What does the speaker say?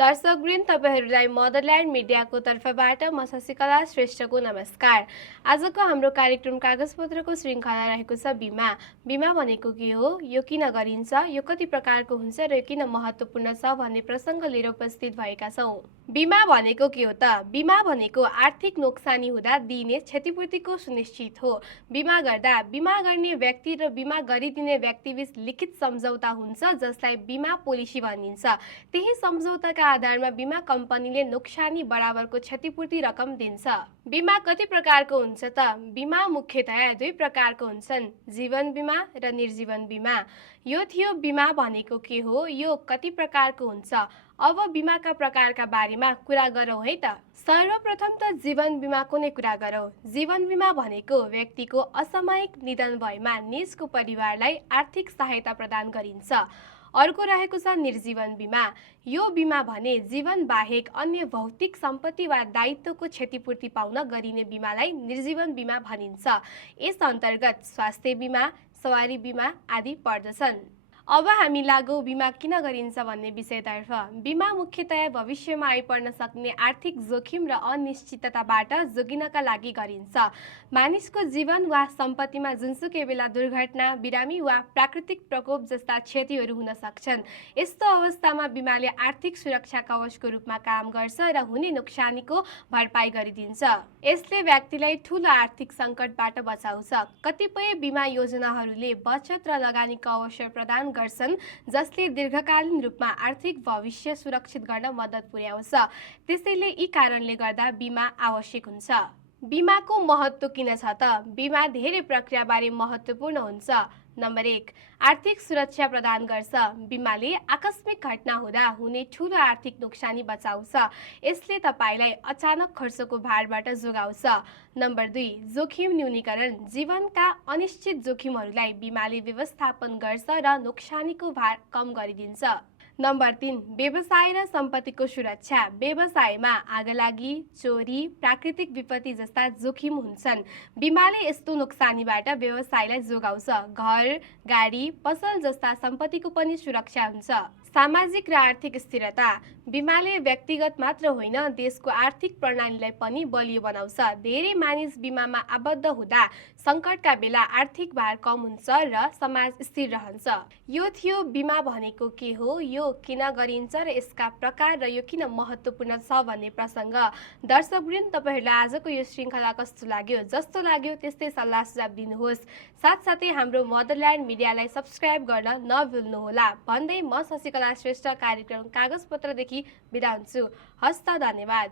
दर्शकवृन्द तपाईहरूलाई motherland मिडियाको तर्फबाट म शशिकला श्रेष्ठको नमस्कार। आजको हाम्रो कार्यक्रम कागजपत्रको श्रृङ्खला रहेको छ बिमा। बिमा भनेको के हो, यो किन गरिन्छ, यो कति प्रकारको हुन्छ र यो किन महत्त्वपूर्ण छ भन्ने प्रसङ्ग लिएर उपस्थित भएका छौँ। बिमा भनेको के हो त? बिमा भनेको आर्थिक नोक्सानी हुँदा दिइने क्षतिपूर्तिको सुनिश्चित हो। बिमा गर्दा बिमा गर्ने व्यक्ति र बिमा गरिदिने व्यक्तिबीच लिखित सम्झौता हुन्छ, जसलाई बिमा पोलिसी भनिन्छ। त्यही सम्झौताका आधारमा बिमा कम्पनीले नोक्सानी बराबरको क्षतिपूर्ति रकम दिन्छ। बिमा कति प्रकारको हुन्छ त? बिमा मुख्यतया दुई प्रकारको हुन्छन्, जीवन बिमा र निर्जीवन बिमा। यो थियो बिमा भनेको के हो, यो कति प्रकारको हुन्छ। अब बिमाका प्रकारका बारेमा कुरा गरौँ है त। सर्वप्रथम त जीवन बिमाको नै कुरा गरौँ। जीवन बिमा भनेको व्यक्तिको असामयिक निधन भएमा निजको परिवारलाई आर्थिक सहायता प्रदान गरिन्छ। अर्को रहेको छ निर्जीवन बिमा। यो बिमा भने जीवन बाहेक अन्य भौतिक सम्पत्ति वा दायित्वको क्षतिपूर्ति पाउन गरिने बिमालाई निर्जीवन बिमा भनिन्छ। यस अन्तर्गत स्वास्थ्य बिमा, सवारी बिमा आदि पर्दछन्। अब हामी लागौँ बिमा किन गरिन्छ भन्ने विषयतर्फ। बिमा मुख्यतया भविष्यमा आइपर्न सक्ने आर्थिक जोखिम र अनिश्चितताबाट जोगिनका लागि गरिन्छ। मानिसको जीवन वा सम्पत्तिमा जुनसुकै बेला दुर्घटना, बिरामी वा प्राकृतिक प्रकोप जस्ता क्षतिहरू हुन सक्छन्। यस्तो अवस्थामा बिमाले आर्थिक सुरक्षा कवचको रूपमा काम गर्छ र हुने नोक्सानीको भरपाई गरिदिन्छ। यसले व्यक्तिलाई ठूलो आर्थिक सङ्कटबाट बचाउँछ। कतिपय बिमा योजनाहरूले बचत र लगानीको अवसर प्रदान गर्छन्, जसले दीर्घकालीन रूपमा आर्थिक भविष्य सुरक्षित गर्न मद्दत पुर्याउँछ। त्यसैले यी कारणले गर्दा बिमा आवश्यक हुन्छ। बिमाको महत्त्व किन छ त? बिमा धेरै प्रक्रियाबारे महत्त्वपूर्ण हुन्छ। नम्बर 1, आर्थिक सुरक्षा प्रदान गर्छ। बिमाले आकस्मिक घटना हुँदा हुने ठूलो आर्थिक नोक्सानी बचाउँछ। यसले तपाईलाई अचानक खर्चको भारबाट जोगाउँछ। नम्बर 2, जोखिम न्यूनीकरण। जीवनका अनिश्चित जोखिमहरूलाई बिमाले व्यवस्थापन गर्छ र नोक्सानीको भार कम गरिदिन्छ। नम्बर 3, व्यवसाय र सम्पत्तिको सुरक्षा। व्यवसायमा आगलागी, चोरी, प्राकृतिक विपत्ति जस्ता जोखिम हुन्छन्। बिमाले यस्तो नोक्सानीबाट व्यवसायलाई जोगाउँछ। घर, गाडी, पसल जस्ता सम्पत्तिको पनि सुरक्षा हुन्छ। सामाजिक र आर्थिक स्थिरता। बिमाले व्यक्तिगत मात्र होइन, देशको आर्थिक प्रणालीलाई पनि बलियो बनाउँछ। धेरै मानिस बिमामा आबद्ध हुँदा सङ्कटका बेला आर्थिक भार कम हुन्छ र समाज स्थिर रहन्छ। यो थियो बिमा भनेको के हो, यो किन गरिन्छ र यसका प्रकार र यो किन महत्त्वपूर्ण छ भन्ने प्रसङ्ग। दर्शकवृन्द, तपाईहरूलाई आजको यो श्रृङ्खला कस्तो लाग्यो? जस्तो लाग्यो त्यस्तै सल्लाह सुझाव दिनुहोस्। साथसाथै हाम्रो मदरल्यान्ड मिडियालाई सब्सक्राइब गर्न नभुल्नुहोला भन्दै म शशिकला श्रेष्ठ कार्यक्रम कागजपत्रदेखि बिदा हुन्छु। हस्त, धन्यवाद।